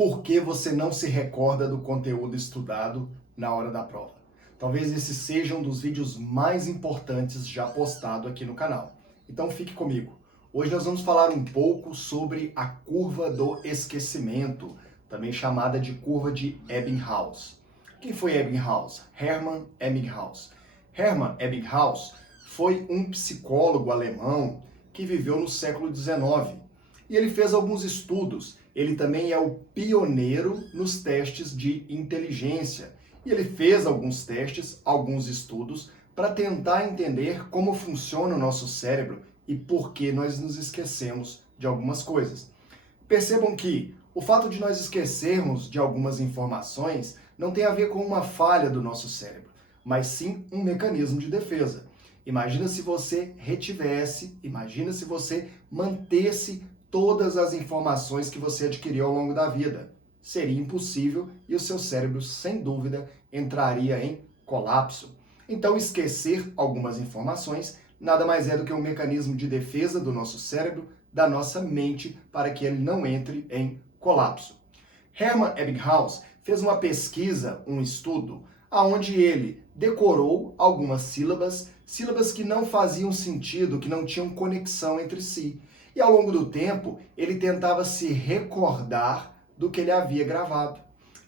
Por que você não se recorda do conteúdo estudado na hora da prova? Talvez esse seja um dos vídeos mais importantes já postado aqui no canal. Então fique comigo. Hoje nós vamos falar um pouco sobre a curva do esquecimento, também chamada de curva de Ebbinghaus. Quem foi Ebbinghaus? Hermann Ebbinghaus. Hermann Ebbinghaus foi um psicólogo alemão que viveu no século XIX. E ele fez alguns estudos. Ele também é o pioneiro nos testes de inteligência. E ele fez alguns testes, alguns estudos, para tentar entender como funciona o nosso cérebro e por que nós nos esquecemos de algumas coisas. Percebam que o fato de nós esquecermos de algumas informações não tem a ver com uma falha do nosso cérebro, mas sim um mecanismo de defesa. Imagina se você retivesse, imagina se você mantesse todas as informações que você adquiriu ao longo da vida. Seria impossível e o seu cérebro, sem dúvida, entraria em colapso. Então, esquecer algumas informações nada mais é do que um mecanismo de defesa do nosso cérebro, da nossa mente, para que ele não entre em colapso. Hermann Ebbinghaus fez uma pesquisa, um estudo, onde ele decorou algumas sílabas que não faziam sentido, que não tinham conexão entre si. E ao longo do tempo, ele tentava se recordar do que ele havia gravado.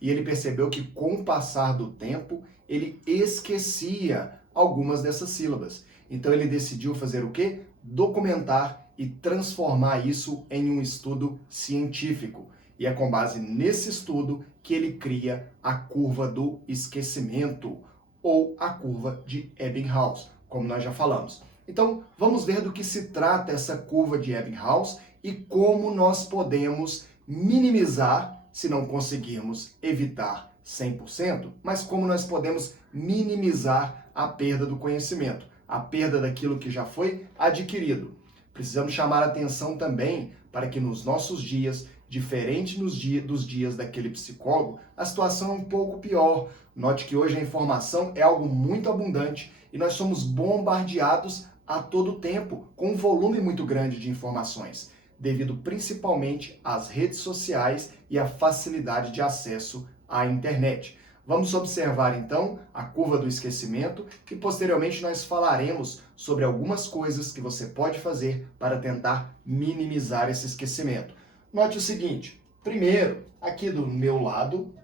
E ele percebeu que com o passar do tempo, ele esquecia algumas dessas sílabas. Então ele decidiu fazer o quê? Documentar e transformar isso em um estudo científico. E é com base nesse estudo que ele cria a curva do esquecimento, ou a curva de Ebbinghaus, como nós já falamos. Então, vamos ver do que se trata essa curva de Ebbinghaus e como nós podemos minimizar, se não conseguirmos evitar 100%, mas como nós podemos minimizar a perda do conhecimento, a perda daquilo que já foi adquirido. Precisamos chamar a atenção também para que nos nossos dias, diferente dos dias daquele psicólogo, a situação é um pouco pior. Note que hoje a informação é algo muito abundante e nós somos bombardeados a todo tempo com um volume muito grande de informações, devido principalmente às redes sociais e à facilidade de acesso à internet. Vamos observar então a curva do esquecimento e posteriormente nós falaremos sobre algumas coisas que você pode fazer para tentar minimizar esse esquecimento. Note o seguinte, primeiro, aqui do meu lado,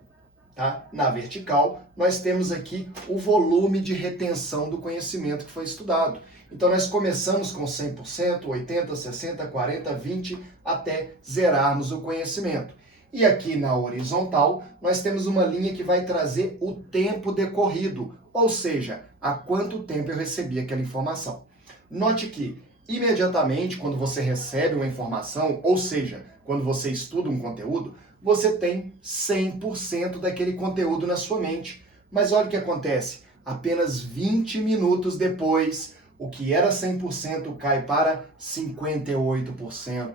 tá? Na vertical, nós temos aqui o volume de retenção do conhecimento que foi estudado. Então nós começamos com 100%, 80%, 60%, 40%, 20% até zerarmos o conhecimento. E aqui na horizontal, nós temos uma linha que vai trazer o tempo decorrido, ou seja, há quanto tempo eu recebi aquela informação. Note que, imediatamente, quando você recebe uma informação, ou seja, quando você estuda um conteúdo, você tem 100% daquele conteúdo na sua mente. Mas olha o que acontece, apenas 20 minutos depois, o que era 100% cai para 58%.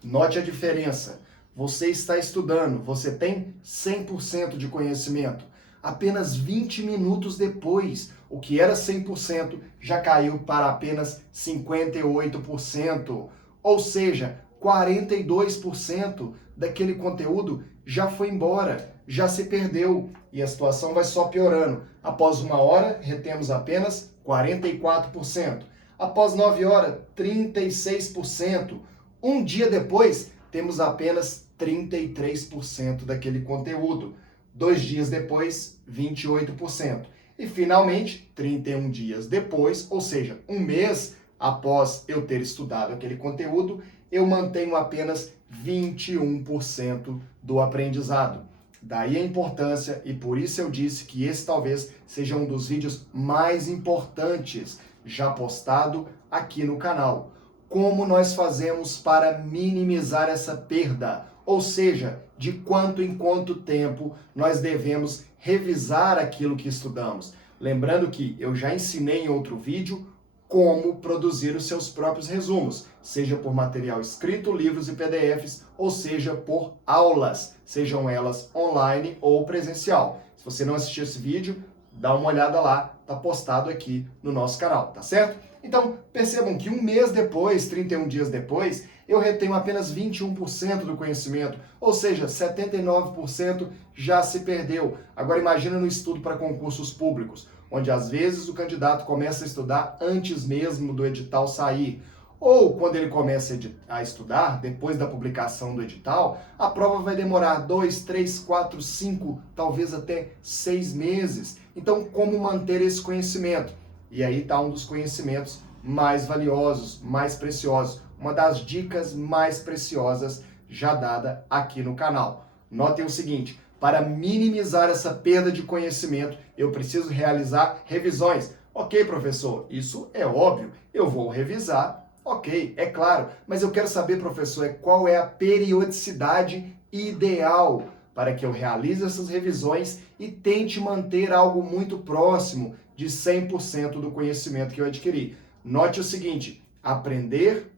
Note a diferença. Você está estudando, você tem 100% de conhecimento. Apenas 20 minutos depois, o que era 100% já caiu para apenas 58%. Ou seja, 42% daquele conteúdo já foi embora, já se perdeu e a situação vai só piorando. Após 1 hora, retemos apenas 44%. Após 9 horas, 36%. Um dia depois, temos apenas 33% daquele conteúdo. 2 dias depois, 28%. E finalmente, 31 dias depois, ou seja, um mês após eu ter estudado aquele conteúdo, eu mantenho apenas 21% do aprendizado. Daí a importância, e por isso eu disse que esse talvez seja um dos vídeos mais importantes já postado aqui no canal. Como nós fazemos para minimizar essa perda? Ou seja, de quanto em quanto tempo nós devemos revisar aquilo que estudamos. Lembrando que eu já ensinei em outro vídeo como produzir os seus próprios resumos, seja por material escrito, livros e PDFs, ou seja por aulas, sejam elas online ou presencial. Se você não assistiu esse vídeo, dá uma olhada lá, tá postado aqui no nosso canal, tá certo? Então, percebam que um mês depois, 31 dias depois, eu retenho apenas 21% do conhecimento, ou seja, 79% já se perdeu. Agora imagina no estudo para concursos públicos, onde às vezes o candidato começa a estudar antes mesmo do edital sair. Ou quando ele começa a estudar, depois da publicação do edital, a prova vai demorar 2, 3, 4, 5, talvez até 6 meses. Então, como manter esse conhecimento? E aí está um dos conhecimentos mais valiosos, mais preciosos. Uma das dicas mais preciosas já dada aqui no canal. Notem o seguinte, para minimizar essa perda de conhecimento, eu preciso realizar revisões. Ok, professor, isso é óbvio, eu vou revisar. Ok, é claro, mas eu quero saber, professor, qual é a periodicidade ideal para que eu realize essas revisões e tente manter algo muito próximo de 100% do conhecimento que eu adquiri. Note o seguinte, aprender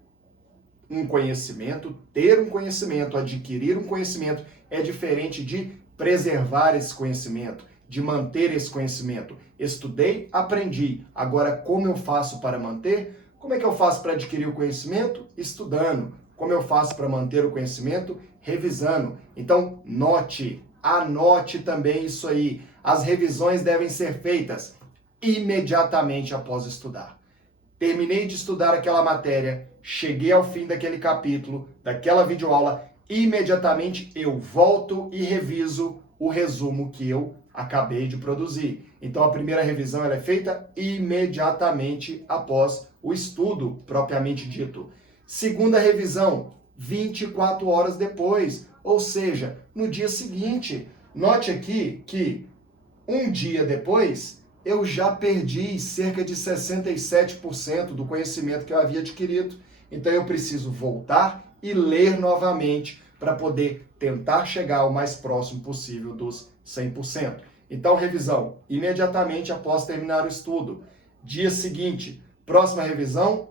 um conhecimento, ter um conhecimento, adquirir um conhecimento é diferente de preservar esse conhecimento, de manter esse conhecimento. Estudei, aprendi. Agora, como eu faço para manter? Como é que eu faço para adquirir o conhecimento? Estudando. Como eu faço para manter o conhecimento? Revisando. Então, anote também isso aí. As revisões devem ser feitas imediatamente após estudar. Terminei de estudar aquela matéria, cheguei ao fim daquele capítulo, daquela videoaula, imediatamente eu volto e reviso o resumo que eu acabei de produzir. Então a primeira revisão ela é feita imediatamente após o estudo propriamente dito. Segunda revisão, 24 horas depois, ou seja, no dia seguinte. Note aqui que um dia depois eu já perdi cerca de 67% do conhecimento que eu havia adquirido. Então eu preciso voltar e ler novamente para poder tentar chegar o mais próximo possível dos 100%. Então, revisão imediatamente após terminar o estudo. Dia seguinte, próxima revisão,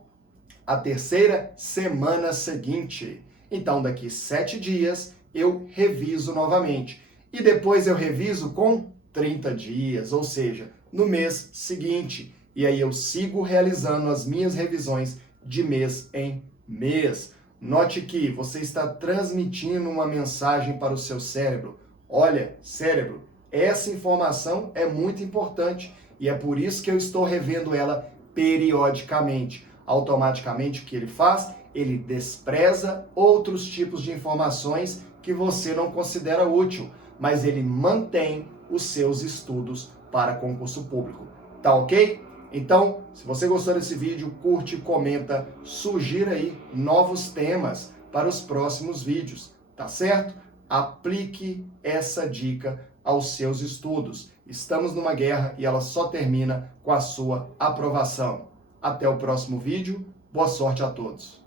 a terceira semana seguinte. Então, daqui 7 dias, eu reviso novamente. E depois eu reviso com 30 dias, ou seja, no mês seguinte. E aí eu sigo realizando as minhas revisões de mês em mês. Note que você está transmitindo uma mensagem para o seu cérebro. Olha, cérebro, essa informação é muito importante e é por isso que eu estou revendo ela periodicamente. Automaticamente, o que ele faz? Ele despreza outros tipos de informações que você não considera útil, mas ele mantém os seus estudos para concurso público. Tá ok? Então, se você gostou desse vídeo, curte, comenta, sugira aí novos temas para os próximos vídeos, tá certo? Aplique essa dica aos seus estudos. Estamos numa guerra e ela só termina com a sua aprovação. Até o próximo vídeo. Boa sorte a todos.